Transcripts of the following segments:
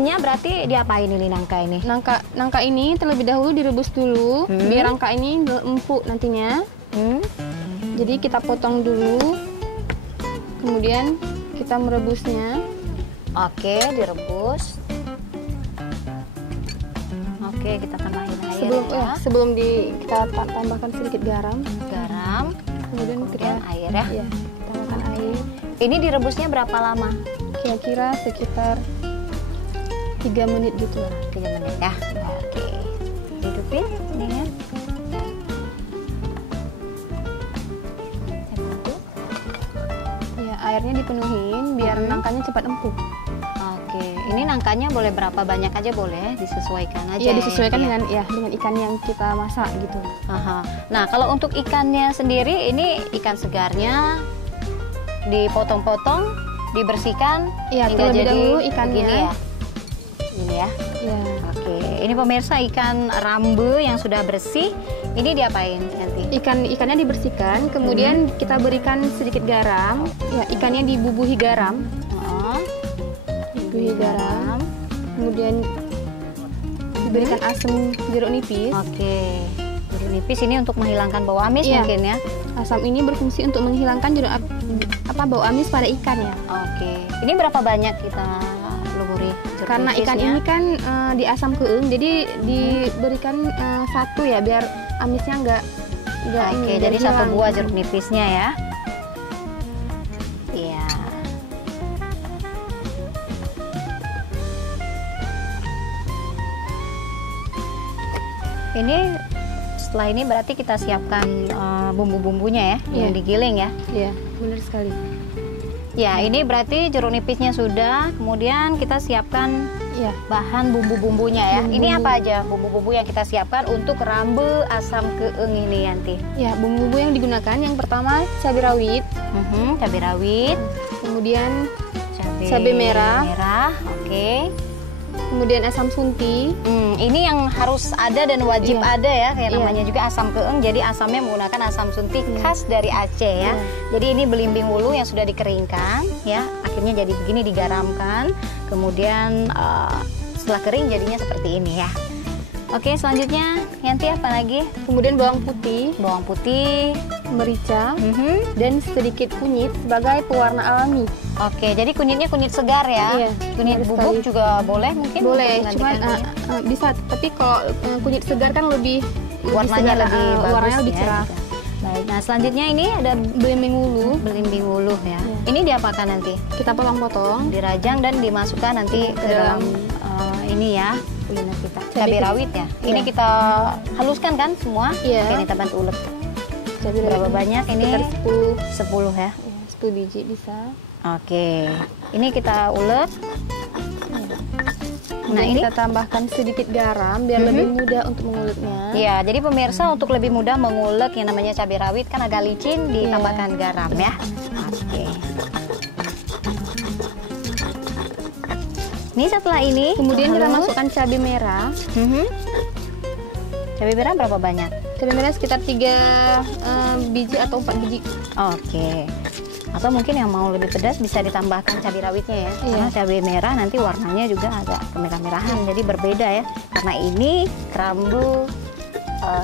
sebelumnya berarti diapain ini nangka ini? Nangka ini terlebih dahulu direbus dulu, biar nangka ini empuk nantinya. Jadi kita potong dulu, kemudian kita merebusnya. Oke, direbus. Oke, kita tambahin air. Sebelum kita tambahkan sedikit garam. Kemudian kita air ya. Iya, tambahkan air. Ini direbusnya berapa lama? Kira-kira sekitar 3 menit gitu lah. 3 menit ya. Oke. Hidupin ini ya. Ya, airnya dipenuhin biar nangkanya cepat empuk. Oke. Ini nangkanya boleh berapa banyak aja boleh, disesuaikan aja. Iya, disesuaikan dengan ikan yang kita masak gitu. Aha. Nah, kalau untuk ikannya sendiri ini ikan segarnya dipotong-potong, dibersihkan ya, hingga jadi dahulu ikannya begini ya. Ini ya. Ya. Oke, ini pemirsa ikan rambe yang sudah bersih. Ini diapain nanti? Ikannya dibersihkan, kemudian kita berikan sedikit garam. Ya, ikannya dibubuhi garam. Dibubuhi garam. Kemudian diberikan asam jeruk nipis. Oke. Jeruk nipis ini untuk menghilangkan bau amis mungkin ya. Asam ini berfungsi untuk menghilangkan bau amis pada ikan ya. Oke. Ini berapa banyak kita lumuri jeruk Karena nipisnya? ikan ini kan diasam keung, jadi diberikan satu ya biar amisnya nggak Oke, jadi satu buah jeruk nipisnya ya. Iya. Ini setelah ini berarti kita siapkan bumbu-bumbunya ya, yang digiling ya. Iya, benar sekali. Ya, ini berarti jeruk nipisnya sudah, kemudian kita siapkan bahan bumbu-bumbunya ya. Ini apa aja bumbu-bumbu yang kita siapkan untuk rambe asam keeng ini Yanti? Ya, bumbu-bumbu yang digunakan yang pertama cabai rawit. Cabai rawit. Kemudian cabai merah. Oke. Kemudian asam sunti. Ini yang harus ada dan wajib ada ya, kayak namanya juga asam keeng. Jadi asamnya menggunakan asam sunti khas dari Aceh ya. Jadi ini belimbing wulu yang sudah dikeringkan ya. Akhirnya jadi begini, digaramkan. Kemudian setelah kering jadinya seperti ini ya. Oke, selanjutnya Yanti apa lagi? Kemudian bawang putih, merica, dan sedikit kunyit sebagai pewarna alami. Oke, jadi kunyitnya kunyit segar ya. Iya, kunyit bubuk juga boleh mungkin? Boleh, cuman bisa. Tapi kalau kunyit segar kan lebih warnanya lebih bagus, warnanya lebih cerah. Baik, nah selanjutnya ini ada belimbing wulu ya. Ini diapakan nanti? Kita potong-potong, dirajang dan dimasukkan nanti ke dalam ini ya. Kuliner kita. Cabai rawit ya. Ini kita haluskan kan semua? Iya. Oke, ini kita bantu ulek. Cabai berapa banyak ini? 10 ya. 10 biji bisa. Oke. Ini kita ulek. Nah, ini kita tambahkan sedikit garam biar lebih mudah untuk menguleknya. Iya, jadi pemirsa untuk lebih mudah mengulek yang namanya cabai rawit kan agak licin, ditambahkan garam ya. Oke. Ini setelah ini kemudian kita masukkan cabai merah. Cabai merah berapa banyak? Cabai merah sekitar 3 biji atau 4 biji. Oke. Atau mungkin yang mau lebih pedas bisa ditambahkan cabai rawitnya ya. Karena cabai merah nanti warnanya juga agak kemerah-merahan. Jadi berbeda ya. Karena ini kerambu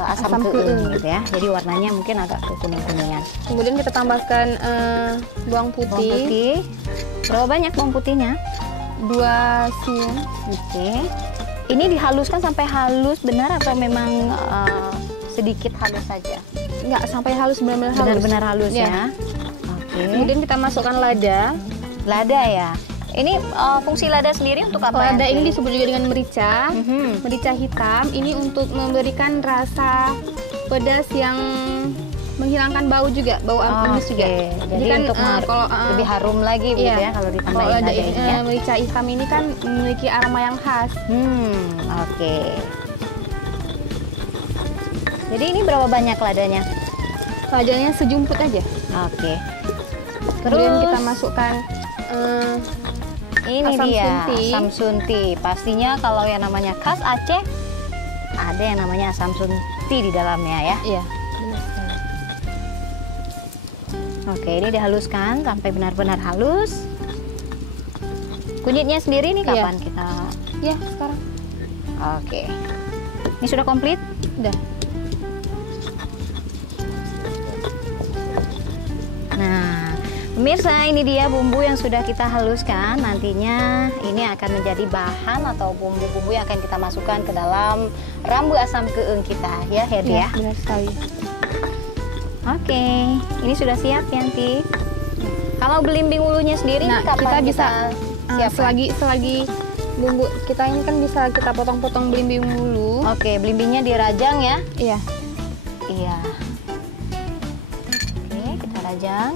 asam keeng gitu ya. Jadi warnanya mungkin agak kuning-kuningan. Kemudian kita tambahkan bawang putih. Berapa banyak bawang putihnya? 2 siung. Oke. Ini dihaluskan sampai halus benar atau memang sedikit halus saja? Enggak sampai halus, benar-benar halus. Benar-benar halus ya. Oke. Kemudian kita masukkan lada. Lada ya. Ini fungsi lada sendiri untuk apa? Lada ini disebut juga dengan merica. Merica hitam ini untuk memberikan rasa pedas yang menghilangkan bau juga, bau amis juga. Jadi kan untuk kalau lebih harum lagi gitu ya kalau ditambahin lada ini ya. Merica hitam ini kan memiliki aroma yang khas. Oke. Jadi ini berapa banyak ladanya? Ladanya sejumput aja. Oke. Kemudian kita masukkan ini asam dia sunti. Asam sunti. Pastinya kalau yang namanya khas Aceh ada yang namanya asam sunti di dalamnya ya. Iya. Oke, ini dihaluskan sampai benar-benar halus. Kunyitnya sendiri ini kapan kita Ya, sekarang. Oke. Ini sudah komplit? Udah. Nah, pemirsa, ini dia bumbu yang sudah kita haluskan. Nantinya ini akan menjadi bahan atau bumbu-bumbu yang akan kita masukkan ke dalam rambu asam keeng kita, ya Herdi ya? Benar sekali. Oke, ini sudah siap Yanti. Kalau belimbing ulunya sendiri, Nah, kapan kita bisa siapkan? selagi bumbu kita ini kan bisa kita potong-potong belimbing dulu. Oke, belimbingnya dirajang ya? Iya. Iya. Oke, kita rajang.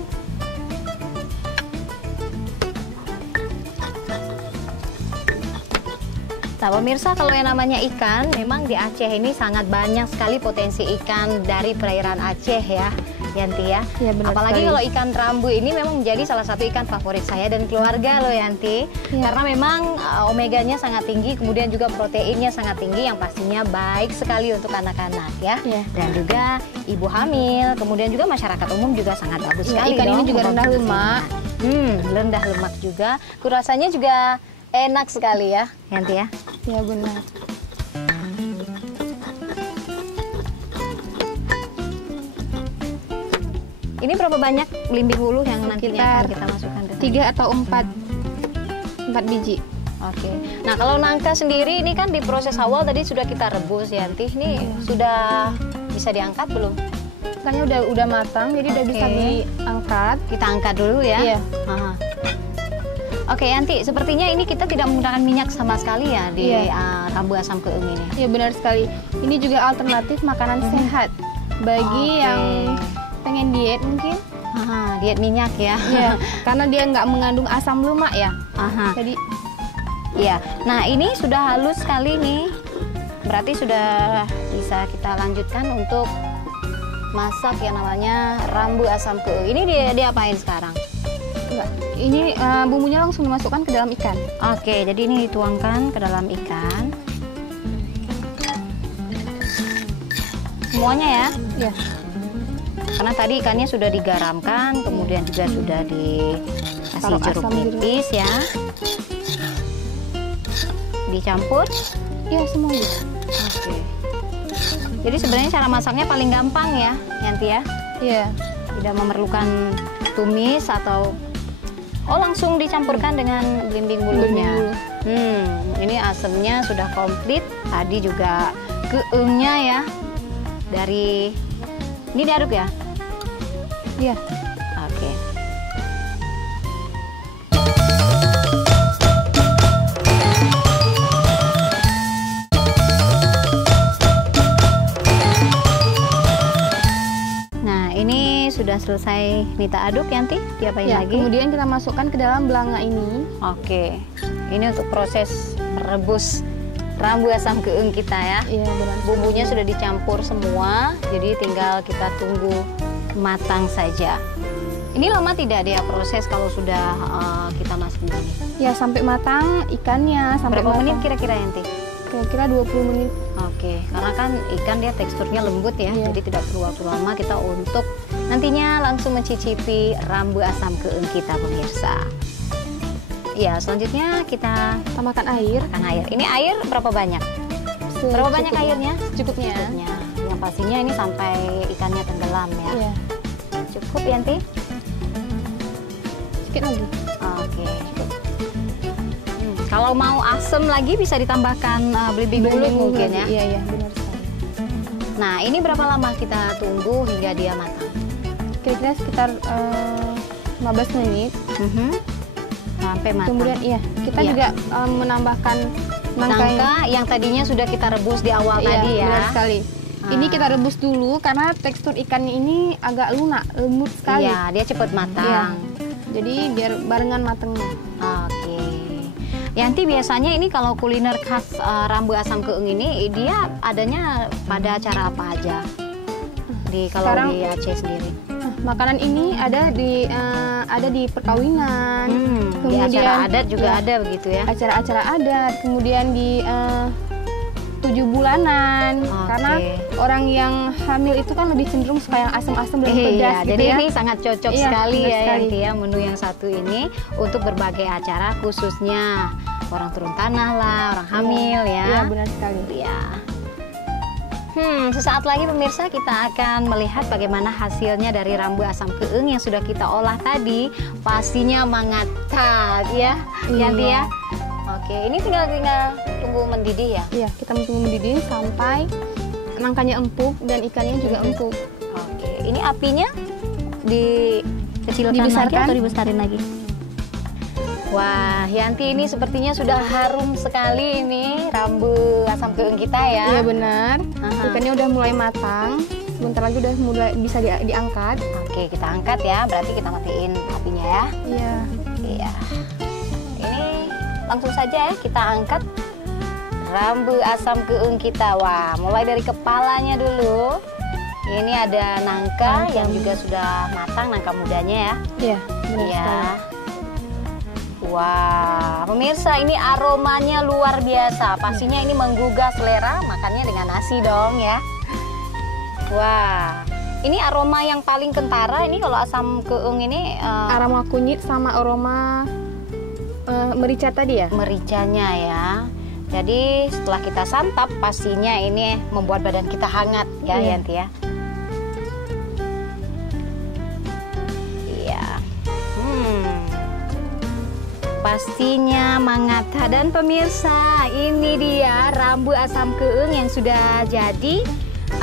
Nah, pemirsa, kalau yang namanya ikan, memang di Aceh ini sangat banyak sekali potensi ikan dari perairan Aceh ya, Yanti ya. Iya, benar Apalagi sekali. kalau ikan rambu ini memang menjadi salah satu ikan favorit saya dan keluarga loh Yanti. Iya. Karena memang omeganya sangat tinggi, kemudian juga proteinnya sangat tinggi yang pastinya baik sekali untuk anak-anak ya. Iya. Dan juga ibu hamil, kemudian juga masyarakat umum juga sangat bagus Iya, sekali. ikan ini dong juga rendah mengkonsumsi. lemak. Rendah lemak juga. Kurasanya juga enak sekali ya, Yanti ya. Iya, benar. Ini berapa banyak belimbing ulu yang nantinya akan Sekitar kita masukkan ke sana? 3 atau 4 biji. Oke. Nah, kalau nangka sendiri ini kan di proses awal tadi sudah kita rebus Yanti. Ini sudah bisa diangkat belum? Ikannya udah matang, jadi udah bisa Oke. diangkat. Kita angkat dulu ya. Iya. Aha. Oke Yanti, sepertinya ini kita tidak menggunakan minyak sama sekali ya di Iya. rambu asam keeng ini. Iya, benar sekali. Ini juga alternatif makanan sehat bagi Oke. yang pengen diet mungkin. Aha, diet minyak ya. Iya, karena dia nggak mengandung asam lemak ya. Aha. Jadi Iya. Nah, ini sudah halus sekali nih. Berarti sudah bisa kita lanjutkan untuk masak yang namanya rambu asam keeng. Ini dia diapain sekarang? enggak. Ini bumbunya langsung dimasukkan ke dalam ikan. Oke, jadi ini dituangkan ke dalam ikan. Semuanya ya? Iya. Karena tadi ikannya sudah digaramkan, kemudian juga sudah dikasih Taruh jeruk asam jeruk. nipis ya. Dicampur. Iya, semuanya. Oke. Jadi sebenarnya cara masaknya paling gampang ya, Yanti ya. Iya. Tidak memerlukan tumis atau langsung dicampurkan dengan belimbing bulunya. Ini asemnya sudah komplit. Tadi juga keengnya ya. Dari ini diaduk ya? Iya. Oke. Nah, ini sudah selesai Nita aduk Yanti. Diapain Ya, lagi? kemudian kita masukkan ke dalam belanga ini. Oke. Ini untuk proses merebus rambu asam keeng kita ya. Iya, benar. Bumbunya sudah dicampur semua, jadi tinggal kita tunggu matang saja. Ini lama tidak dia proses kalau sudah kita masak begini? Ya, sampai matang ikannya, sampai Berapa matang. menit kira-kira Yanti? Kira-kira 20 menit. Oke, karena kan ikan dia teksturnya lembut ya, Iya. jadi tidak perlu waktu lama kita untuk nantinya langsung mencicipi rambu asam keeng kita pemirsa. Ya, selanjutnya kita Tambahkan air. tambahkan air. Ini air berapa banyak? Berapa banyak airnya? Secukupnya. Secukupnya. Yang pastinya ini sampai ikannya tenggelam ya. Iya. Cukup Yanti? Sedikit lagi. Oke. Kalau mau asam lagi bisa ditambahkan belimbing bulu mungkin ya. Iya, iya, benar sekali. Nah, ini berapa lama kita tunggu hingga dia matang? Kira-kira sekitar 15 menit. Sampai matang. Kemudian iya, kita Iya. juga menambahkan nangka. Nangka yang tadinya sudah kita rebus di awal Iya, tadi ya. benar sekali. Ini kita rebus dulu karena tekstur ikannya ini agak lunak, lembut sekali. Iya, dia cepat Iya. matang. Jadi biar barengan matangnya. Oke. Yanti biasanya ini kalau kuliner khas rambu asam keeng ini dia adanya pada acara apa aja? Kalau Sekarang- di Aceh sendiri. Nah, makanan ini ada di perkawinan, Di acara adat juga iya, ada begitu ya. acara-acara adat, kemudian di 7 bulanan. Oke. Karena orang yang hamil itu kan lebih cenderung suka yang asam-asam dan pedas Iya, gitu jadi ya. ini sangat cocok Iya, sekali benar ya sekali. Yanti ya menu yang satu ini untuk berbagai acara khususnya orang turun tanah lah, orang hamil ya. Iya, benar sekali. Iya. Sesaat lagi pemirsa kita akan melihat bagaimana hasilnya dari rambu asam keeng yang sudah kita olah tadi. Pastinya mantap ya, Yanti ya. Oke, ini tinggal tunggu mendidih ya. Iya, kita tunggu mendidih sampai nangkanya empuk dan ikannya juga empuk. Oke, ini apinya dikecilkan lagi atau dibesarin lagi? Wah, Yanti ini sepertinya sudah harum sekali ini rambu asam keeng kita ya. Iya benar. Ikannya udah mulai matang. Sebentar lagi udah mulai bisa diangkat. Oke, kita angkat ya. Berarti kita matiin apinya ya. Iya. Iya. Ini langsung saja ya kita angkat rambu asam keeng kita. Wah, mulai dari kepalanya dulu. Ini ada nangka yang juga sudah matang, nangka mudanya ya. Iya, benar sekali. Wah, pemirsa ini aromanya luar biasa. Pastinya ini menggugah selera, makannya dengan nasi dong ya. Wah, ini aroma yang paling kentara ini kalau asam keeng ini aroma kunyit sama aroma merica tadi ya? Mericanya ya. Jadi setelah kita santap pastinya ini membuat badan kita hangat ya, Yanti ya. Pastinya mangata. Dan pemirsa, ini dia rambu asam keeng yang sudah jadi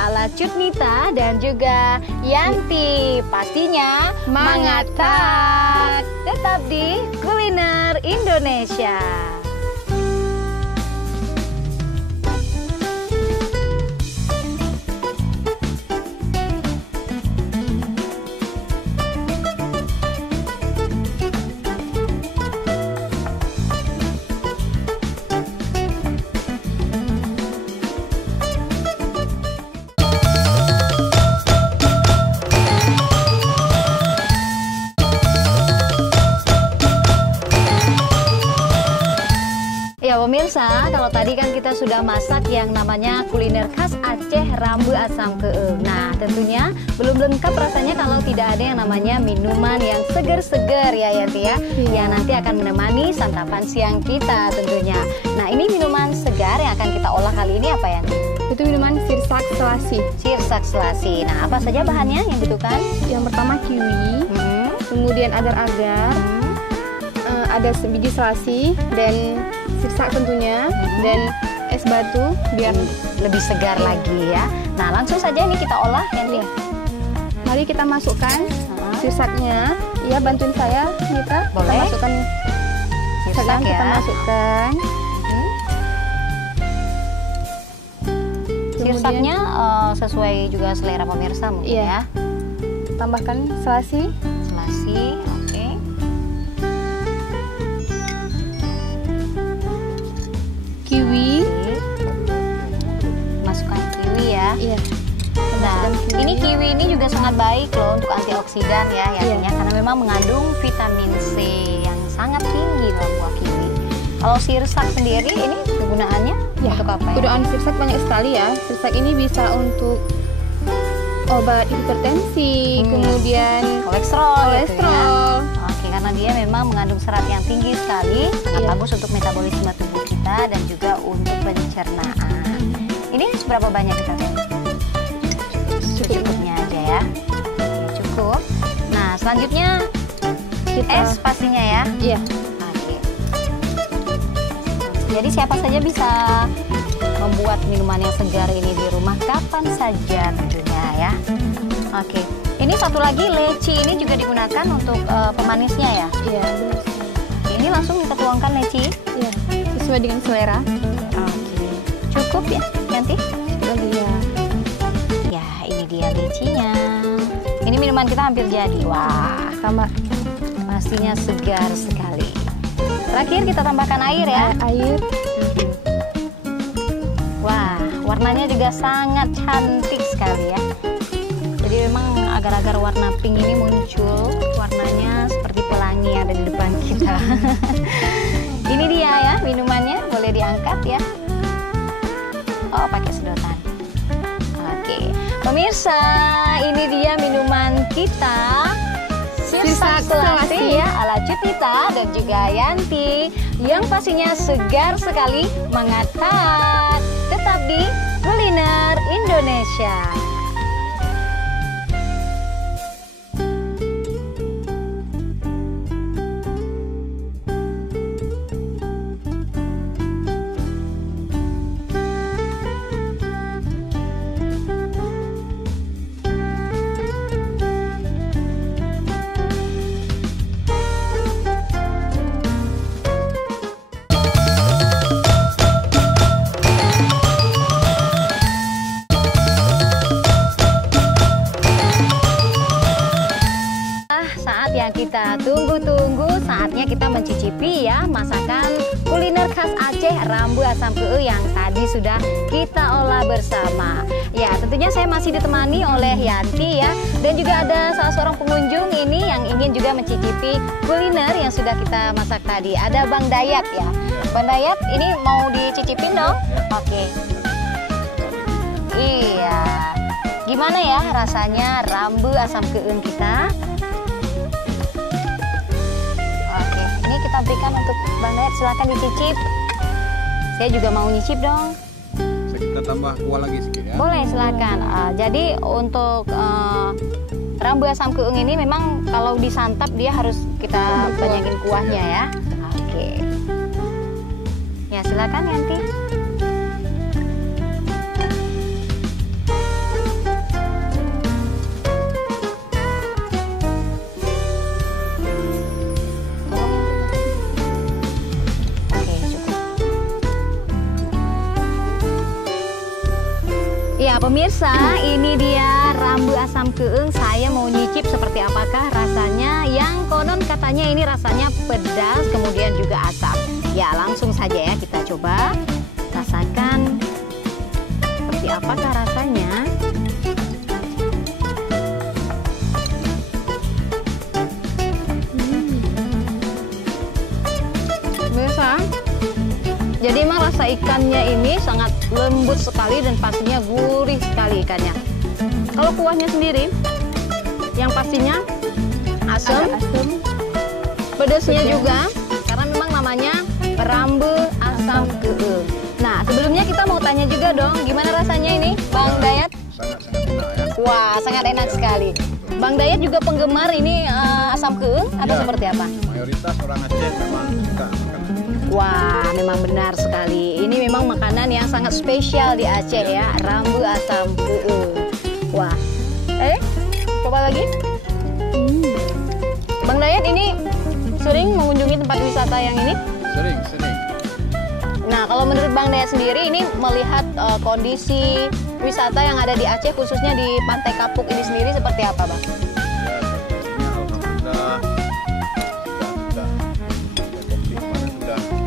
ala Cutnita dan juga Yanti. Pastinya mangata. Tetap di Kuliner Indonesia. Ya pemirsa, kalau tadi kan kita sudah masak yang namanya kuliner khas Aceh rambu asam keeng. Nah tentunya belum lengkap rasanya kalau tidak ada yang namanya minuman yang seger-seger ya Yanti ya. Yang nanti akan menemani santapan siang kita tentunya. Nah ini minuman segar yang akan kita olah kali ini apa Yanti? Itu minuman sirsak selasi. Sirsak selasi. Nah apa saja bahannya yang dibutuhkan? Yang pertama kiwi, kemudian agar-agar, ada biji selasi dan sirsak tentunya, dan es batu biar lebih segar lagi ya. Nah langsung saja ini kita olah Yanti. Mari kita masukkan sirsaknya. Ya bantuin saya Mitra. Boleh. Kita masukkan Sirsak ya. Kita masukkan. Sirsaknya sesuai juga selera pemirsa mungkin ya. Tambahkan selasi. Selasi, oke. Kiwi. Masukkan kiwi ya. Iya. Nah, ini kiwi ini juga sangat baik loh untuk antioksidan ya, artinya karena memang mengandung vitamin C yang sangat tinggi dalam buah kiwi. Kalau sirsak sendiri ini kegunaannya untuk apa ya? Kegunaan sirsak banyak sekali ya. Sirsak ini bisa untuk obat hipertensi, kemudian kolesterol gitu ya. Oke, karena dia memang mengandung serat yang tinggi sekali, sangat bagus untuk metabolisme tubuh kita dan juga untuk pencernaan. Ini seberapa banyak kita? Secukupnya aja ya. Oke, cukup. Nah, selanjutnya es pastinya ya. Iya. Oke. Jadi siapa saja bisa membuat minuman yang segar ini di rumah kapan saja tentunya ya. Oke. Ini satu lagi leci ini juga digunakan untuk pemanisnya ya. Iya, benar. Oke, ini langsung kita tuangkan leci. Iya, sesuai dengan selera. Oke. Cukup ya, Yanti? Iya. Ya, ini dia lecinya. Ini minuman kita hampir jadi. Wah, Tambah pastinya segar sekali. Terakhir kita tambahkan air ya. Air. Wah, warnanya juga sangat cantik sekali ya. Jadi memang agar-agar warna pink ini muncul, warnanya seperti pelangi yang ada di depan kita. Ini dia ya minumannya, boleh diangkat ya. Oh, pakai sedotan. Oke, pemirsa, ini dia minuman kita. Sirsak sirsak selasi ya ala Cutita dan juga Yanti yang pastinya segar sekali mengatakan tetap di Kuliner Indonesia. Saat yang kita tunggu-tunggu, saatnya kita mencicipi ya masakan kuliner khas Aceh Rambu Asam Keue yang tadi sudah kita olah bersama. Ya, tentunya saya masih ditemani oleh Yanti ya, dan juga ada salah seorang pengunjung ini yang ingin juga mencicipi kuliner yang sudah kita masak tadi. Ada Bang Dayat ya. Bang Dayat, ini mau dicicipin dong? Oke. Iya. Gimana ya rasanya Rambu Asam Keue kita? Ini kita berikan untuk Bang Dayat, silakan dicicip. Saya juga mau nyicip dong. Kita tambah kuah lagi sedikit ya. Boleh, silakan. Jadi untuk Rambu Asam Keue ini memang kalau disantap dia harus kita banyakin kuahnya ya. Oke. Ya silakan Yanti. Ya pemirsa, ini dia Rambu Asam Keue. Saya mau nyicip seperti apakah rasanya. Yang konon katanya ini rasanya pedas kemudian juga asam. Ya langsung saja ya kita coba rasakan seperti apakah rasanya. Pemirsa, jadi emang rasa ikannya ini sangat lembut sekali dan pastinya gurih sekali ikannya. Kalau kuahnya sendiri, yang pastinya asam, pedasnya juga, karena memang namanya Rambu Asam Keue. Nah, sebelumnya kita mau tanya juga dong, gimana rasanya ini, Bang Dayat? Sangat-sangat enak ya. Wah, sangat enak sekali. Bang Dayat juga penggemar ini asam keue atau Ya, seperti apa? Mayoritas orang Aceh memang suka makanan ini. Wah, memang benar sekali. Ini memang makanan yang sangat spesial di Aceh ya, Rambu Asam Keue. Wah, coba lagi. Bang Dayat ini sering mengunjungi tempat wisata yang ini? Sering. Nah, kalau menurut Bang Dayat sendiri ini melihat kondisi wisata yang ada di Aceh, khususnya di Pantai Kapuk ini sendiri seperti apa, Bang? Ya, kondisinya alhamdulillah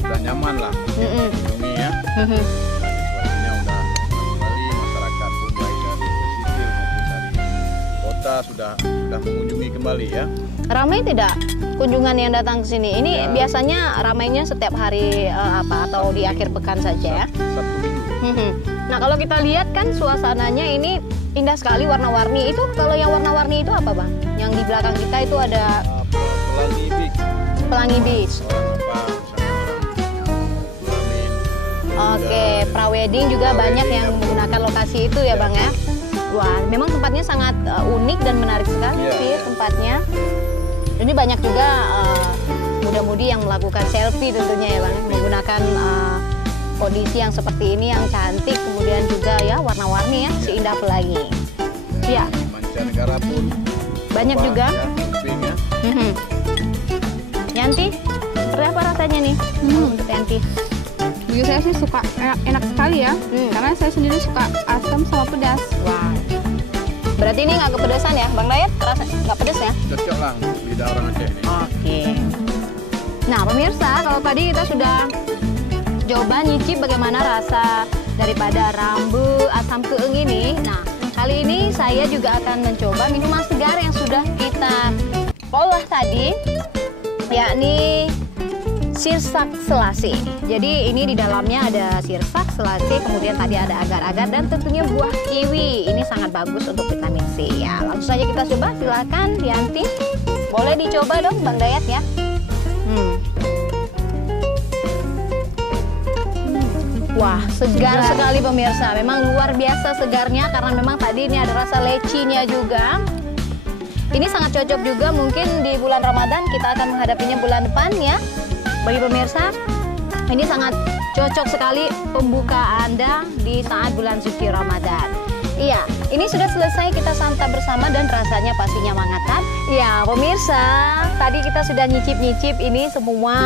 sudah nyaman lah. Ini ya. Situasinya udah kembali, masyarakat pun baik dari pesisir maupun dari kota sudah mengunjungi kembali ya. Ramai tidak kunjungan yang datang ke sini? Ini biasanya ramainya setiap hari atau di akhir pekan saja ya? Sabtu Minggu. Nah, kalau kita lihat kan suasananya ini indah sekali, warna-warni. Itu kalau yang warna-warni itu apa, Bang? Yang di belakang kita itu ada Pelangi Beach. Pelangi Beach. Oke, prawedding juga banyak yang menggunakan lokasi itu ya, Bang ya. Wah, memang tempatnya sangat unik dan menarik sekali sih tempatnya. Ini banyak juga muda-mudi yang melakukan selfie tentunya ya, Bang, menggunakan kondisi yang seperti ini yang cantik, kemudian juga ya warna-warni ya, seindah pelangi. Ya. Mancanegara pun banyak juga. Ya. Yanti, seperti apa rasanya nih untuk Yanti? Bagi saya sih suka enak sekali ya, karena saya sendiri suka asam sama pedas. Wah, berarti ini nggak kepedesan ya, Bang Dayat? Rasa nggak pedes ya? Cocok lah lidah orang Aceh ini. Oke. Nah pemirsa, kalau tadi kita sudah coba nyicip bagaimana rasa daripada Rambu Asam Keue ini. Nah, kali ini saya juga akan mencoba minuman segar yang sudah kita olah tadi, yakni sirsak selasi. Jadi ini di dalamnya ada sirsak selasi, kemudian tadi ada agar-agar dan tentunya buah kiwi. Ini sangat bagus untuk vitamin C ya. Langsung saja kita coba, silakan Yanti. Boleh dicoba dong Bang Dayat ya. Wah, segar sekali pemirsa. Memang luar biasa segarnya karena memang tadi ini ada rasa lecinya juga. Ini sangat cocok juga mungkin di bulan Ramadan, kita akan menghadapinya bulan depan ya. Bagi pemirsa, ini sangat cocok sekali pembuka Anda di saat bulan suci Ramadan. Iya, ini sudah selesai kita santap bersama dan rasanya pastinya menghangat. Ya, pemirsa, tadi kita sudah nyicip-nyicip ini semua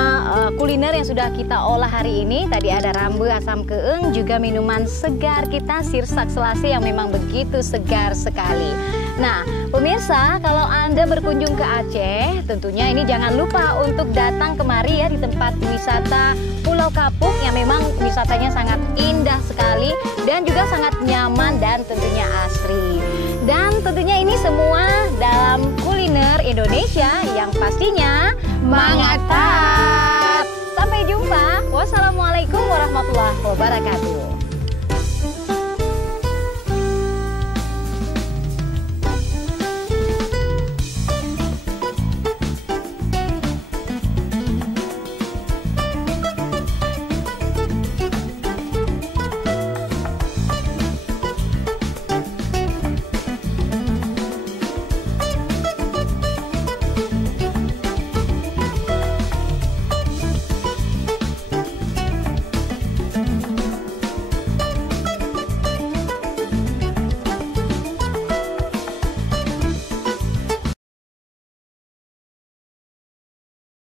kuliner yang sudah kita olah hari ini. Tadi ada rambu, asam keeng, juga minuman segar kita Sirsak Selasi yang memang begitu segar sekali. Nah, pemirsa, kalau Anda berkunjung ke Aceh, tentunya ini jangan lupa untuk datang kemari ya di tempat wisata Pulau Kapuk yang memang wisatanya sangat indah sekali dan juga sangat nyaman dan tentunya asri. Dan tentunya ini semua dalam kuliner Indonesia yang pastinya mantap. Sampai jumpa. Wassalamualaikum warahmatullahi wabarakatuh.